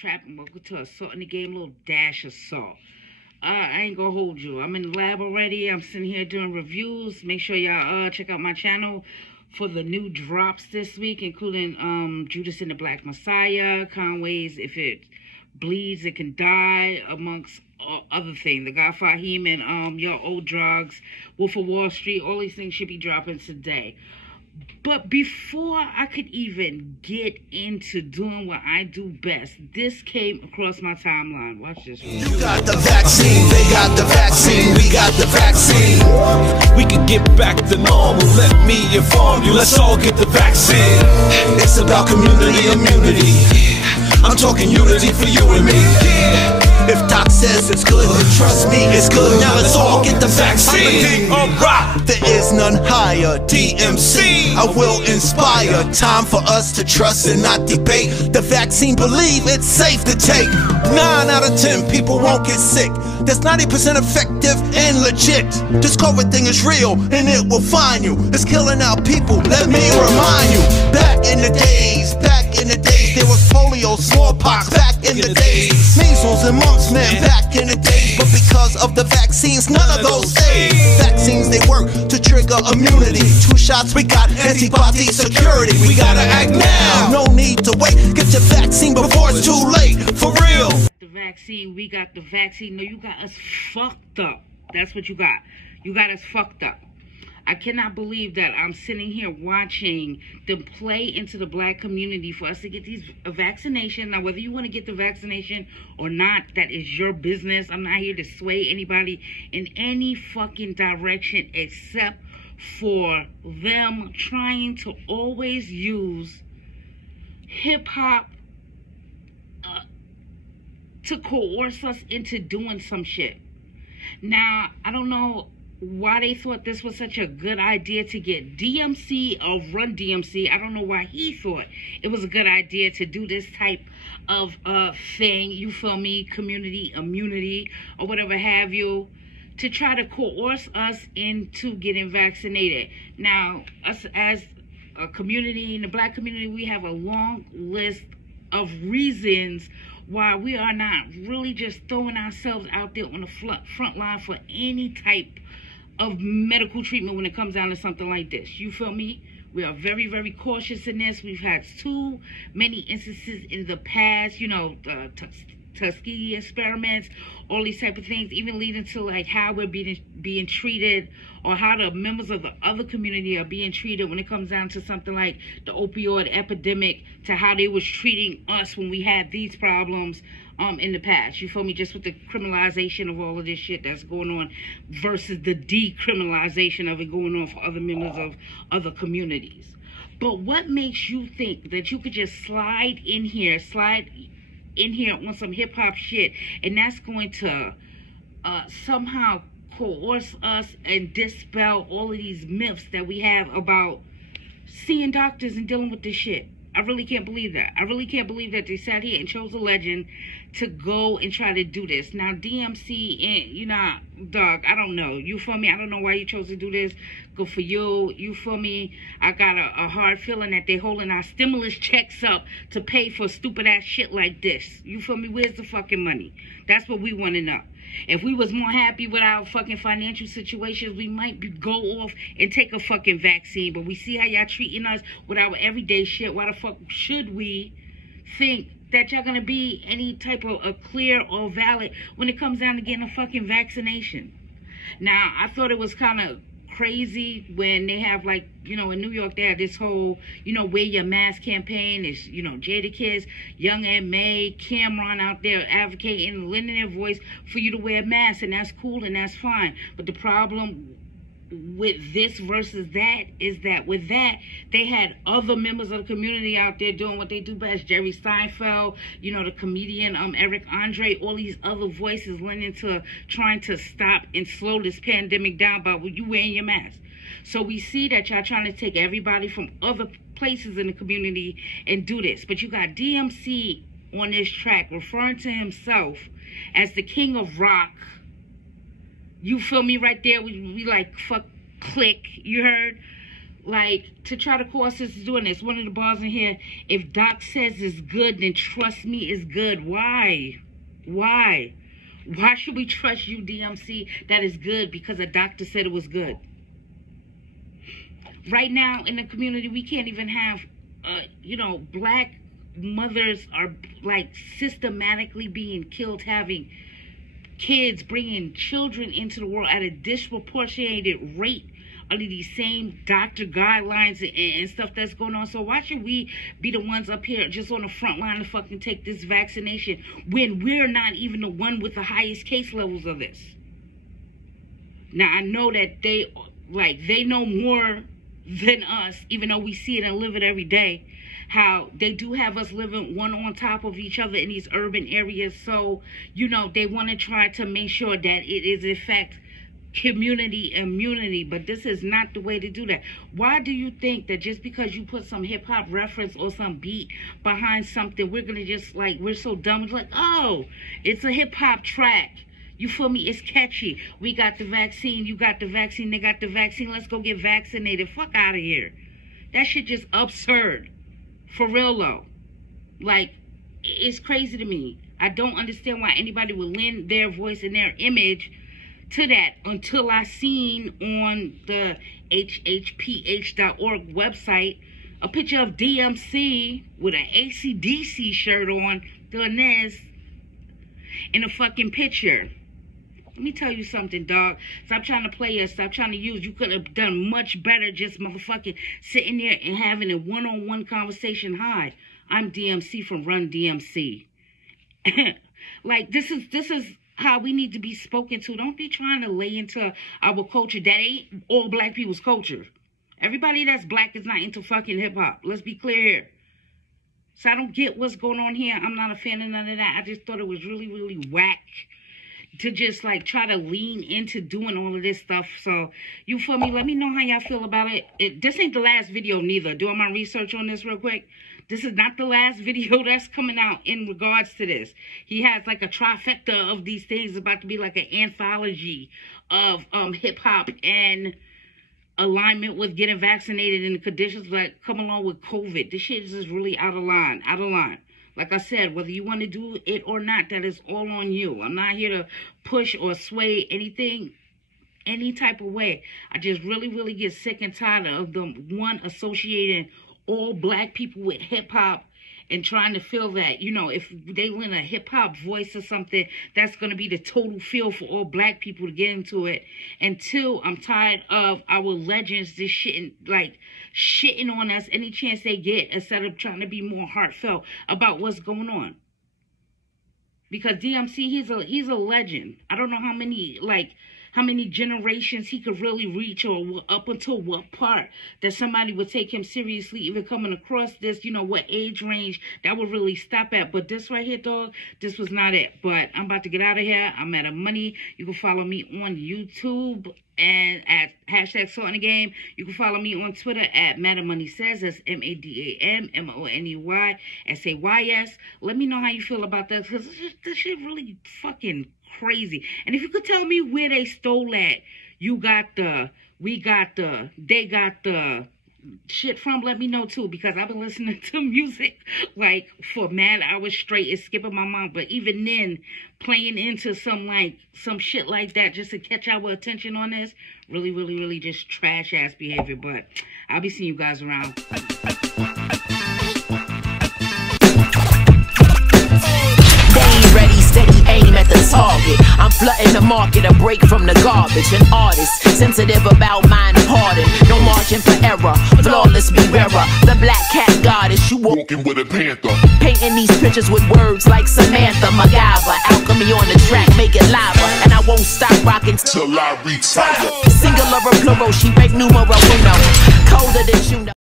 Trap. Welcome to Assault in the Game, little dash of salt. I ain't gonna hold you. I'm in the lab already. I'm sitting here doing reviews. Make sure y'all check out my channel for the new drops this week, including Judas and the Black Messiah, Conway's If It Bleeds It Can Die, amongst other things. The God Fahim and Your Old Drugs, Wolf of Wall Street. All these things should be dropping today. But before I could even get into doing what I do best, this came across my timeline. Watch this. You got the vaccine, they got the vaccine, we got the vaccine. We can get back to normal, let me inform you, let's all get the vaccine. It's about community immunity. I'm talking unity for you and me. If Doc says it's good, then trust me, it's good. Now let's all get the vaccine. Alright, there is none higher. DMC, I will inspire. Time for us to trust and not debate. The vaccine, believe it's safe to take. 9 out of 10 people won't get sick. That's 90% effective and legit. This COVID thing is real and it will find you. It's killing our people, let me remind you. Back in the days, there was polio, smallpox, back in the days. Measles and mumps, man, back in the days. But because of the vaccines, none of those stayed. Vaccines, they work to trigger immunity. 2 shots, we got antibody security. We gotta act now, no need to wait. Get your vaccine before it's too late, for real. The vaccine, we got the vaccine. No, you got us fucked up. That's what you got. You got us fucked up. I cannot believe that I'm sitting here watching them play into the black community for us to get these vaccination. Now, whether you want to get the vaccination or not, that is your business. I'm not here to sway anybody in any fucking direction except for them trying to always use hip-hop to coerce us into doing some shit. Now, I don't know why they thought this was such a good idea to get DMC or Run DMC. I don't know why he thought it was a good idea to do this type of thing, you feel me, community immunity or whatever have you, to try to coerce us into getting vaccinated. Now, us as a community, in the black community, we have a long list of reasons why we are not really just throwing ourselves out there on the front line for any type of medical treatment when it comes down to something like this. You feel me? We are very, very cautious in this. We've had too many instances in the past, you know, Tuskegee experiments, all these type of things, even leading to like how we're being treated, or how the members of the other community are being treated when it comes down to something like the opioid epidemic, to how they was treating us when we had these problems in the past. You feel me? Just with the criminalization of all of this shit that's going on versus the decriminalization of it going on for other members of other communities. But what makes you think that you could just slide in here on some hip-hop shit, and that's going to somehow coerce us and dispel all of these myths that we have about seeing doctors and dealing with this shit? I really can't believe that. I really can't believe that they sat here and chose a legend to go and try to do this. Now, DMC, you know, dog, I don't know. You feel me? I don't know why you chose to do this. Good for you. You feel me? I got a hard feeling that they holding our stimulus checks up to pay for stupid ass shit like this. You feel me? Where's the fucking money? That's what we want to know. If we was more happy with our fucking financial situations, we might go off and take a fucking vaccine. But we see how y'all treating us with our everyday shit. Why the fuck should we think that y'all gonna be any type of a clear or valid when it comes down to getting a fucking vaccination? Now, I thought it was kind of crazy when they have, like, you know, in New York, they have this whole, you know, wear your mask campaign. It's, you know, Jadakiss, Young and May, Cameron out there advocating and lending their voice for you to wear a mask, and that's cool and that's fine. But the problem with this versus that is that with that, they had other members of the community out there doing what they do best. Jerry Seinfeld, you know, the comedian Eric Andre, all these other voices lending to trying to stop and slow this pandemic down by you wearing your mask. So we see that y'all trying to take everybody from other places in the community and do this. But you got DMC on this track referring to himself as the king of rock. You feel me right there? We like fuck click, you heard? like, to try to cause us doing this. One of the bars in here, if Doc says it's good, then trust me it's good. Why? Why? Why should we trust you, DMC, that is good because a doctor said it was good? Right now in the community, we can't even have, you know, black mothers are like systematically being killed, having kids, bringing children into the world at a disproportionate rate under these same doctor guidelines and stuff that's going on. So why should we be the ones up here just on the front line to fucking take this vaccination when we're not even the one with the highest case levels of this? Now, I know that they know more than us, even though we see it and live it every day, how they do have us living one on top of each other in these urban areas. So, you know, they want to try to make sure that it is, in fact, community immunity, but this is not the way to do that. Why do you think that just because you put some hip-hop reference or some beat behind something, we're gonna just, like, we're so dumb, it's like, oh, it's a hip-hop track, you feel me, it's catchy, we got the vaccine, you got the vaccine, they got the vaccine, let's go get vaccinated. Fuck out of here. That shit just absurd, for real though. Like, it's crazy to me. I don't understand why anybody would lend their voice and their image to that until I seen on the hhph.org website a picture of DMC with an AC/DC shirt on, doing this in a fucking picture. Let me tell you something, dog. Stop trying to play us. Stop trying to use. You could have done much better just motherfucking sitting there and having a one-on-one conversation. Hi, I'm DMC from Run DMC. Like, this is how we need to be spoken to. Don't be trying to lay into our culture. That ain't all black people's culture. Everybody that's black is not into fucking hip-hop. Let's be clear here. So I don't get what's going on here. I'm not a fan of none of that. I just thought it was really, really whack to just, like, try to lean into doing all of this stuff. So, you feel me? Let me know how y'all feel about it. This ain't the last video neither. Doing my research on this real quick. This is not the last video that's coming out in regards to this. He has like a trifecta of these things. It's about to be like an anthology of hip-hop and alignment with getting vaccinated and the conditions that come along with COVID. This shit is just really out of line. Out of line. Like I said, whether you want to do it or not, that is all on you. I'm not here to push or sway anything any type of way. I just really, really get sick and tired of them, one, associating all black people with hip-hop and trying to feel that, you know, if they lend a hip-hop voice or something, that's going to be the total feel for all black people to get into it. And two, I'm tired of our legends just shitting on us any chance they get instead of trying to be more heartfelt about what's going on. Because DMC, he's a legend. I don't know how many generations he could really reach, or up until what part that somebody would take him seriously, even coming across this, you know, what age range that would really stop at. But this right here, dog, this was not it. But I'm about to get out of here. I'm out of money. You can follow me on YouTube and at #SaltInTheGame. You can follow me on Twitter at MadaMoneySays. That's MadaMoneySays. Let me know how you feel about that, because this shit really fucking crazy. And if you could tell me where they stole at, you got the, we got the, they got the shit from, let me know too, because I've been listening to music like for mad hours straight. It's skipping my mind. But even then, playing into some shit like that just to catch our attention on this, really, really, really just trash ass behavior. But I'll be seeing you guys around. Steady aim at the target. I'm flooding the market, a break from the garbage. An artist, sensitive about mind pardon. No margin for error, flawless be rarer. The black cat goddess, you walking with a panther. Painting these pictures with words like Samantha, MacGyver. Alchemy on the track, make it lava. And I won't stop rocking till I retire. Singular or plural, she break numero uno. Colder than you know.